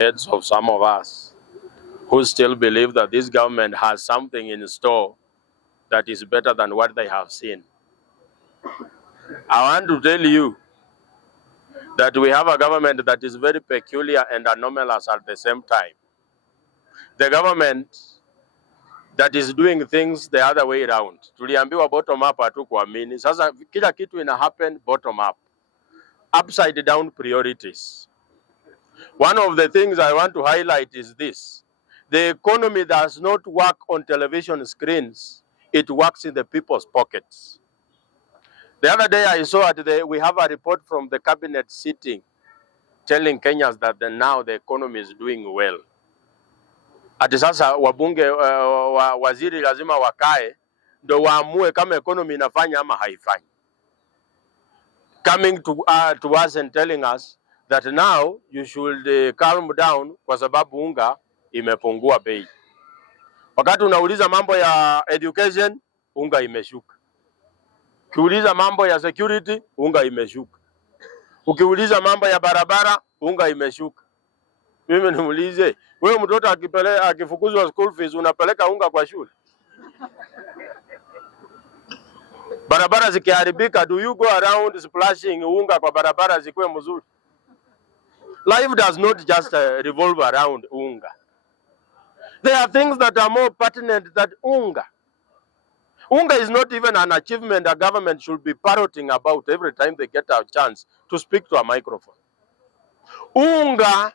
heads of some of us who still believe that this government has something in store that is better than what they have seen. I want to tell you that we have a government that is very peculiar and anomalous at the same time. The government that is doing things the other way around. Tuliambiwa bottom up hatukuamini. Sasa kila kitu ina happen bottom up. Upside down priorities. One of the things I want to highlight is this. The economy does not work on television screens. It works in the people's pockets. The other day I saw we have a report from the cabinet sitting telling Kenyans that now the economy is doing well. Ati sasa wabunge waziri lazima wakae ndo waamue kama economy inafanya ama haifanyi. Coming to us and telling us that now you should calm down kwa sababu unga imepungua bei. Wakati unauliza mambo ya education, unga imeshuka. Ukiuliza mambo ya security, unga imeshuka. Ukiuliza mambo ya barabara, unga imeshuka. Mimi nimuulize, wewe mtoto akifukuzwa school fees unapeleka unga kwa shule? Barabara zikiharibika, do you go around splashing unga kwa barabara zikuwe mzuri? Life does not just revolve around unga. There are things that are more pertinent than unga. Unga is not even an achievement a government should be parroting about every time they get a chance to speak to a microphone. Unga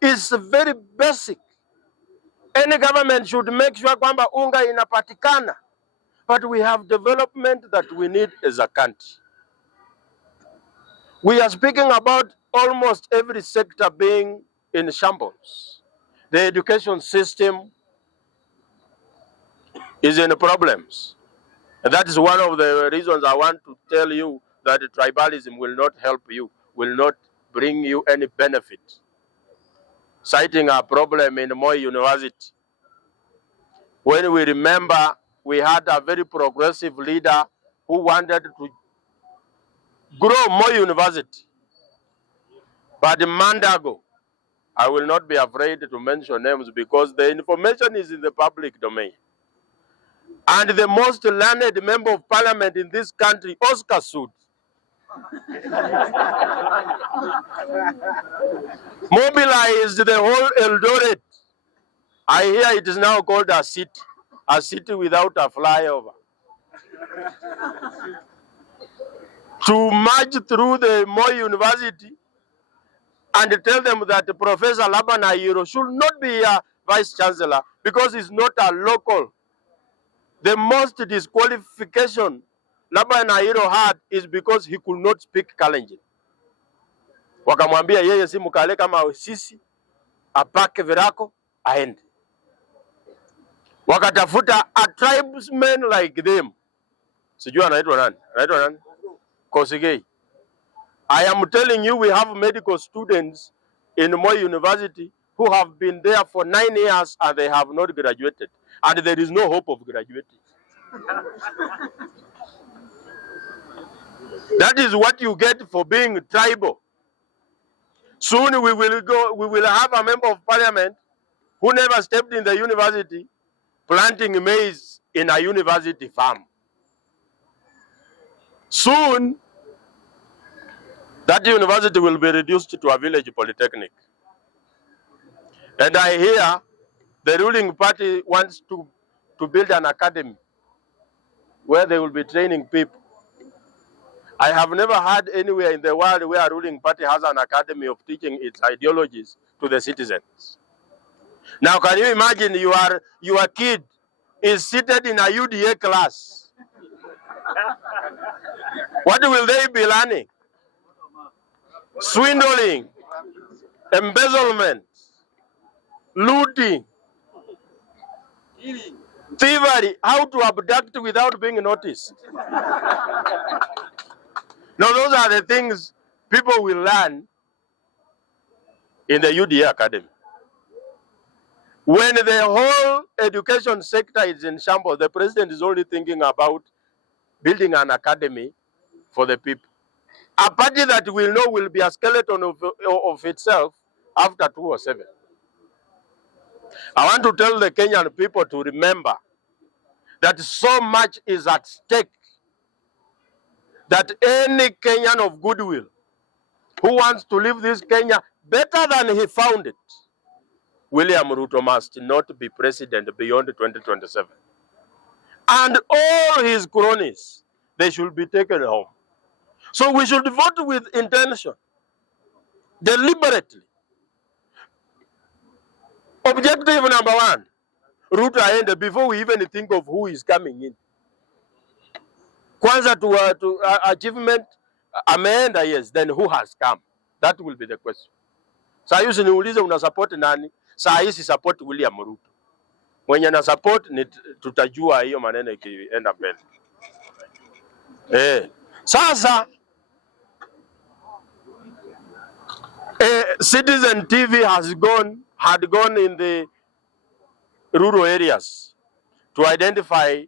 is very basic. Any government should make sure kwamba unga inapatikana. But we have development that we need as a country. We are speaking about almost every sector being in shambles. The education system is in problems. And that is one of the reasons I want to tell you that tribalism will not help you, will not bring you any benefit. Citing a problem in Moi University. When we remember, we had a very progressive leader who wanted to grow Moi University. But Mandago, I will not be afraid to mention names because the information is in the public domain. And the most learned member of parliament in this country, Oscar Sudi, mobilized the whole Eldoret. I hear it is now called a city without a flyover. To march through the Moi University and tell them that Professor Laban Ayiro should not be a vice chancellor because he's not a local. The most disqualification Laban Ayiro had is because he could not speak Kalenjin. Wakamwambia yeye si mkale kama sisi, apake virako aende. Wakatafuta a tribesman like them. Sijua anaitwa nani? Anaitwa nani? Kosigei. I am telling you, we have medical students in Moi University who have been there for 9 years and they have not graduated. And there is no hope of graduating. That is what you get for being tribal. Soon we will have a member of parliament who never stepped in the university planting maize in a university farm. Soon, that university will be reduced to a village polytechnic. And I hear the ruling party wants to build an academy where they will be training people. I have never heard anywhere in the world where a ruling party has an academy of teaching its ideologies to the citizens. Now, can you imagine your kid is seated in a UDA class? What will they be learning? Swindling, embezzlement, looting, thievery, how to abduct without being noticed. Now, those are the things people will learn in the UDA Academy. When the whole education sector is in shambles, the president is only thinking about building an academy for the people. A party that will be a skeleton of itself after 2007. I want to tell the Kenyan people to remember that so much is at stake that any Kenyan of goodwill who wants to leave this Kenya better than he found it, William Ruto must not be president beyond 2027. And all his cronies, they should be taken home. So we should vote with intention, deliberately. Objective number one, Ruto aende before we even think of who is coming in. Kwanza to achievement, ameenda, yes, then who has come? That will be the question. Saa hiyo usiniulize una support nani? Saa hii si support William Ruto. Mwenye na support ni tutajua hiyo maneno ikienda mbele. Sasa Citizen TV had gone in the rural areas to identify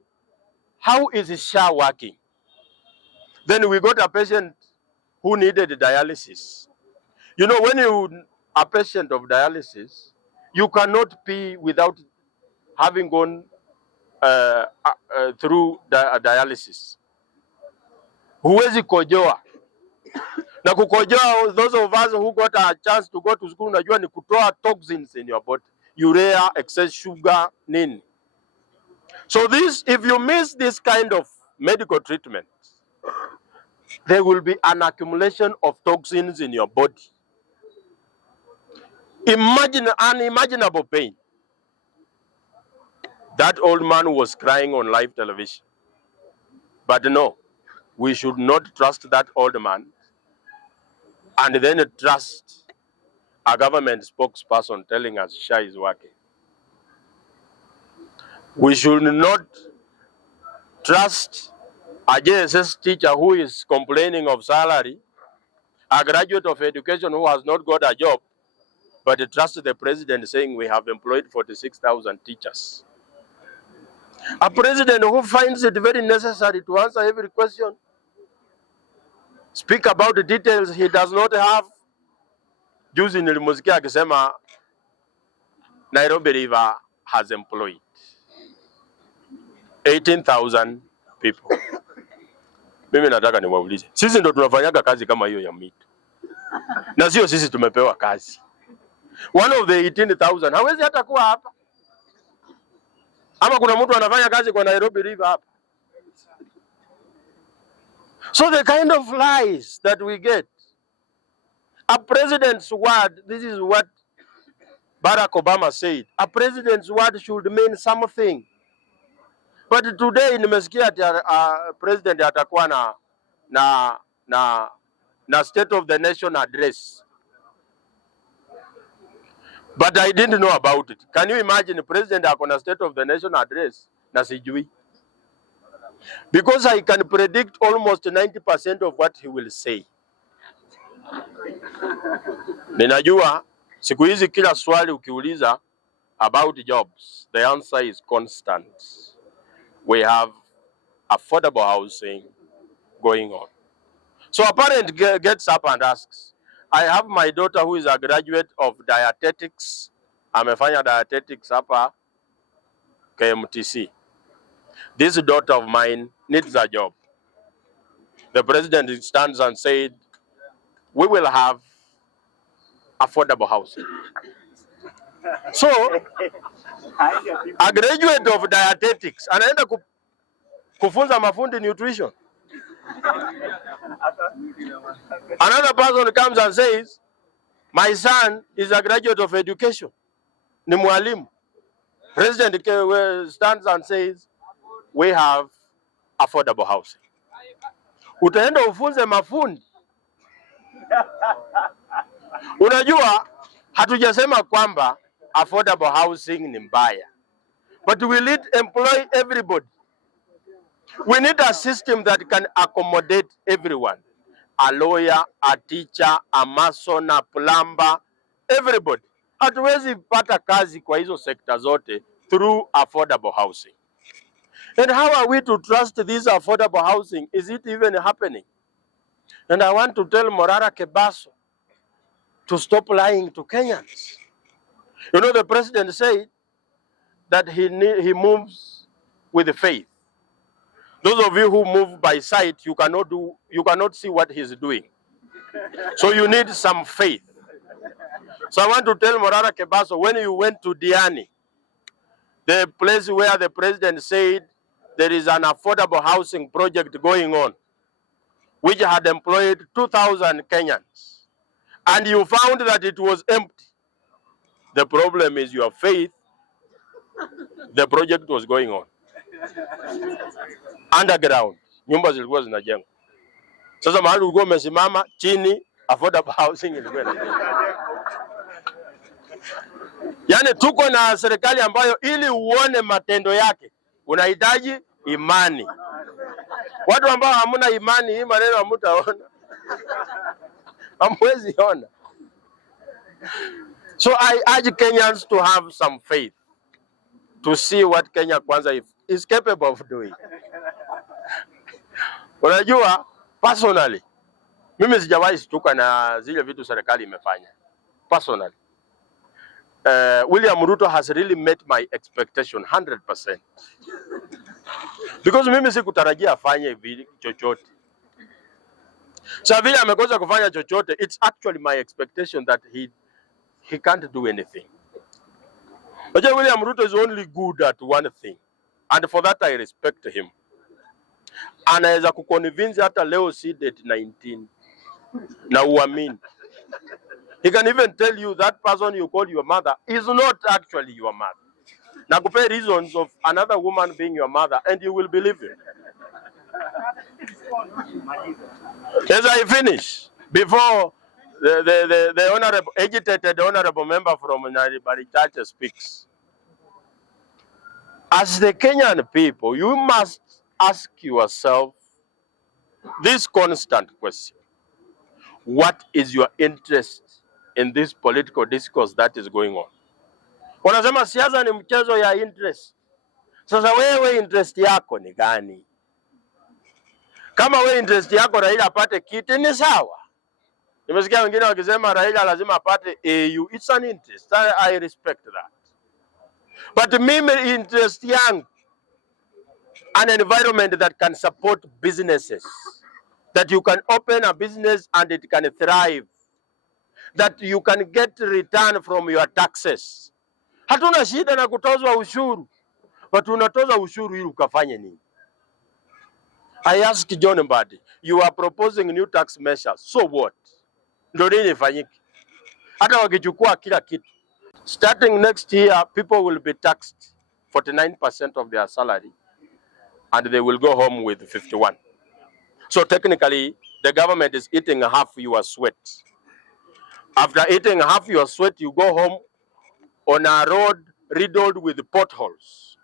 how is SHA working. Then we got a patient who needed dialysis. You know, when you are a patient of dialysis, you cannot pee without having gone through dialysis. Huwezi kojoa. Na kukojoa, those of us who got a chance to go to school, unajua ni kutoa toxins in your body. Urea, excess sugar, nini. So this, if you miss this kind of medical treatment, there will be an accumulation of toxins in your body. Imagine unimaginable pain. That old man was crying on live television. But no, we should not trust that old man and then trust a government spokesperson telling us SHA is working. We should not trust a JSS teacher who is complaining of salary, a graduate of education who has not got a job, but trust the president saying we have employed 46,000 teachers. A president who finds it very necessary to answer every question, speak about the details he does not have. Juzi nilimusikia akisema Nairobi River has employed 18,000 people. Mimi nataka niwaulize, sisi ndo tunafanyaga kazi kama hiyo ya mito, na sio sisi tumepewa kazi. One of the 18,000 hawezi hata kuwa hapa, ama kuna mtu anafanya kazi kwa Nairobi River hapa? So the kind of lies that we get, a president's word, this is what Barack Obama said, a president's word should mean something. But today nimesikia ati president atakuwa na State of the Nation address. But I didn't know about it. Can you imagine the president akona State of the Nation address na sijui? Because I can predict almost 90% of what he will say. Ninajua siku hizi kila swali ukiuliza about jobs, the answer is constant. We have affordable housing going on. So a parent gets up and asks, I have my daughter who is a graduate of dietetics. Amefanya dietetics hapa KMTC. This daughter of mine needs a job. The president stands and said, we will have affordable housing. So, a graduate of dietetics anaenda kufunza mafundi nutrition. Another person comes and says, my son is a graduate of education. Ni mwalimu. President stands and says, we have affordable housing. Utaenda ufunze mafundi. Unajua, hatujasema kwamba affordable housing ni mbaya. But we need to employ everybody. We need a system that can accommodate everyone. A lawyer, a teacher, a mason, a plumber, everybody. Hatuwezi pata kazi kwa hizo sekta zote through affordable housing. And how are we to trust this affordable housing? Is it even happening? And I want to tell Morara Kebaso, to stop lying to Kenyans. You know, the president said that he moves with faith. Those of you who move by sight, you cannot see what he's doing. So you need some faith. So I want to tell Morara Kebaso, when you went to Diani, the place where the president said there is an affordable housing project going on, which had employed 2,000 Kenyans, and you found that it was empty. The problem is your faith. The project was going on underground, nyumba zilikuwa zinajengwa. Sasa mahali ulikuwa umesimama chini, affordable housing ilikuwa inajengwa. Yani tuko na serikali ambayo ili uone matendo yake unahitaji imani. Watu ambao hamuna imani, hii maneno hamtaona. Hamwezi ona. So I urge Kenyans to have some faith to see what Kenya Kwanza is capable of doing. Unajua, personally, mimi sijawahi shtuka na zile vitu serikali imefanya. Personally. William Ruto has really met my expectation 100%. Because mimi sikutarajia afanye hivi chochote. So vile amekosa kufanya chochote, it's actually my expectation that he can't do anything. But William Ruto is only good at one thing. And for that I respect him. Anaweza kuconvince hata leo si date 19 na uamini. He can even tell you that person you call your mother is not actually your mother. Nakupe reasons of another woman being your mother and you will believe him. As I finish, before the honorable, agitated honorable member from Naribari Church speaks, as the Kenyan people, you must ask yourself this constant question. What is your interest in this political discourse that is going on? Wanasema siasa ni mchezo ya interest. Sasa wewe interest yako ni gani? Kama wewe interest yako Raila apate kiti ni sawa. Nimesikia wengine wakisema Raila lazima apate AU. It's an interest. I respect that. But mimi interest yangu, an environment that can support businesses, that you can open a business and it can thrive, that you can get return from your taxes. Hatuna shida na kutozwa ushuru, but unatoza ushuru ili ukafanye nini? I asked John Mbadi, you are proposing new tax measures, so what? Ndio nini ifanyike? Hata wakichukua kila kitu. Starting next year, people will be taxed 49% of their salary and they will go home with 51. So technically, the government is eating half your sweat. After eating half your sweat, you go home on a road riddled with potholes.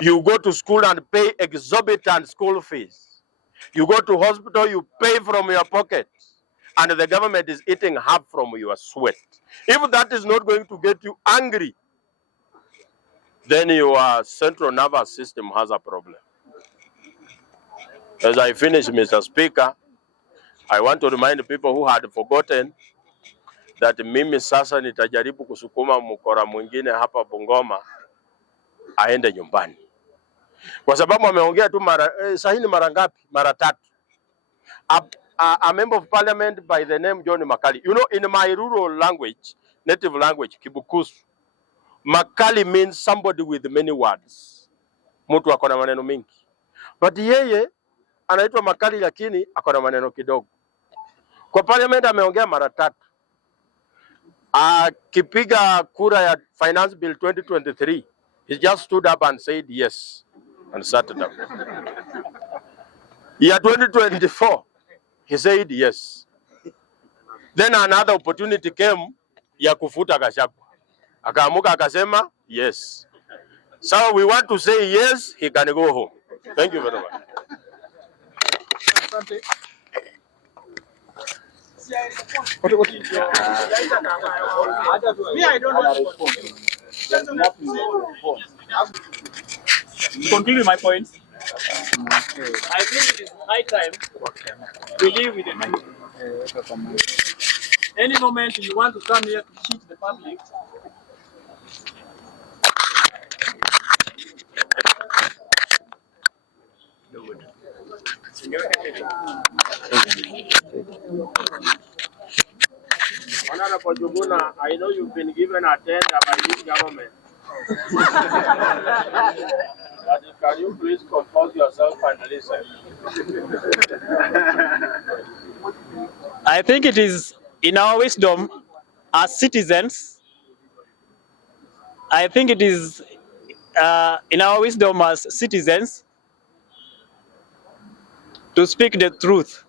You go to school and pay exorbitant school fees. You go to hospital, you pay from your pocket. And the government is eating half from your sweat. If that is not going to get you angry, then your central nervous system has a problem. As I finish, Mr. Speaker, I want to remind people who had forgotten that mimi sasa nitajaribu kusukuma mkora mwingine hapa Bungoma aende nyumbani. Kwa sababu ameongea tu sahini mara ngapi? Mara tatu. A member of parliament by the name John Makali. You know, in my rural language, native language, Kibukusu, Makali means somebody with many words. Mtu akona maneno mingi. But yeye anaitwa Makali lakini akona maneno kidogo. Kwa parliament ameongea mara tatu. Akipiga kura ya finance bill 2023, he just stood up and said yes and sat down. Year 2024, he said yes. Then another opportunity came ya kufuta Gachagua. Akaamuka akasema yes. So we want to say yes, he can go home. Thank you very much. Me, I don't want to conclude my points. I think it is high time we live with the Any moment you want to come here to cheat the public, Honorable Juguna, I know you've been given a tender by this government. But can you please compose yourself and listen? I think it is in our wisdom as citizens, I think it is in our wisdom as citizens to speak the truth.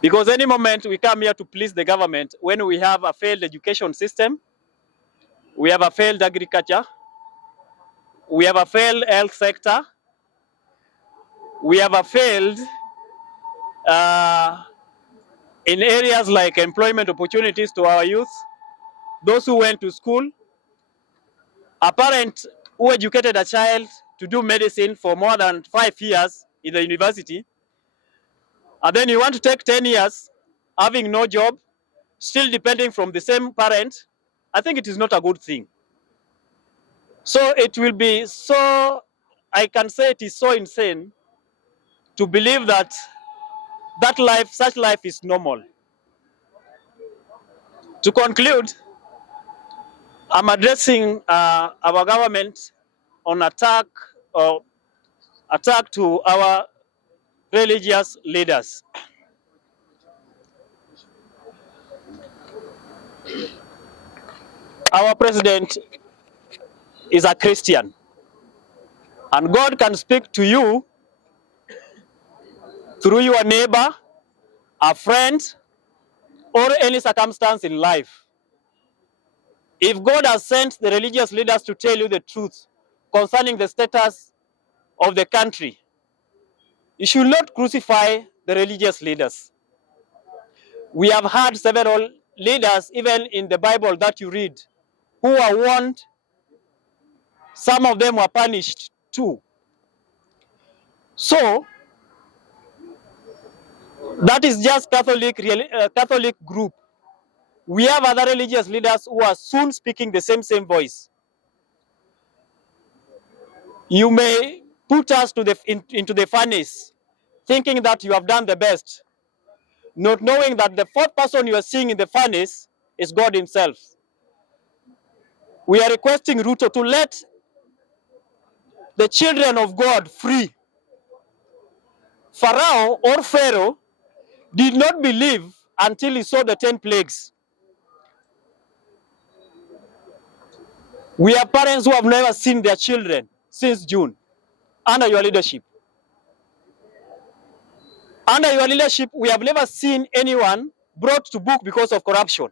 Because any moment we come here to please the government, when we have a failed education system, we have a failed agriculture, we have a failed health sector, we have a failed in areas like employment opportunities to our youth, those who went to school, a parent who educated a child to do medicine for more than 5 years in the university, and then you want to take 10 years having no job, still depending from the same parent. I think it is not a good thing. So it will be so, I can say it is so insane to believe that such life is normal. To conclude, I'm addressing our government on attack to our religious leaders. Our president is a Christian, and God can speak to you through your neighbor, a friend, or any circumstance in life. If God has sent the religious leaders to tell you the truth concerning the status of the country, you should not crucify the religious leaders. We have had several leaders, even in the Bible that you read, who were warned. Some of them were punished too. So that is just Catholic group. We have other religious leaders who are soon speaking the same voice. You may put us into the furnace, thinking that you have done the best, not knowing that the fourth person you are seeing in the furnace is God himself. We are requesting Ruto to let the children of God free. Pharaoh did not believe until he saw the 10 plagues. We have parents who have never seen their children since June, under your leadership. Under your leadership, we have never seen anyone brought to book because of corruption.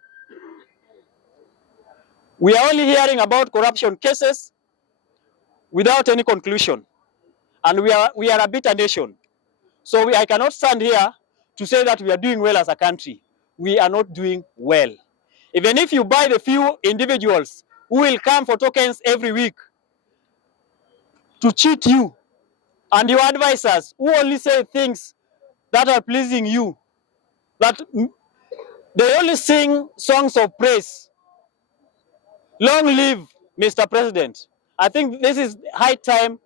We are only hearing about corruption cases without any conclusion. And we are a bitter nation. So I cannot stand here to say that we are doing well as a country. We are not doing well. Even if you buy the few individuals who will come for tokens every week to cheat you, and your advisors who only say things that are pleasing you, that they only sing songs of praise. Long live Mr. President. I think this is high time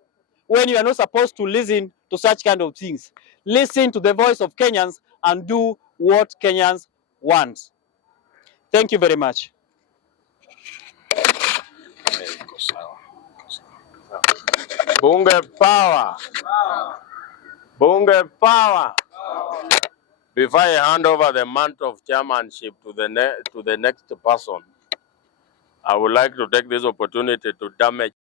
when you are not supposed to listen to such kind of things. Listen to the voice of Kenyans and do what Kenyans want. Thank you very much. Bunge power. Bunge power. Before I hand over the mantle of chairmanship to the next person, I would like to take this opportunity to damage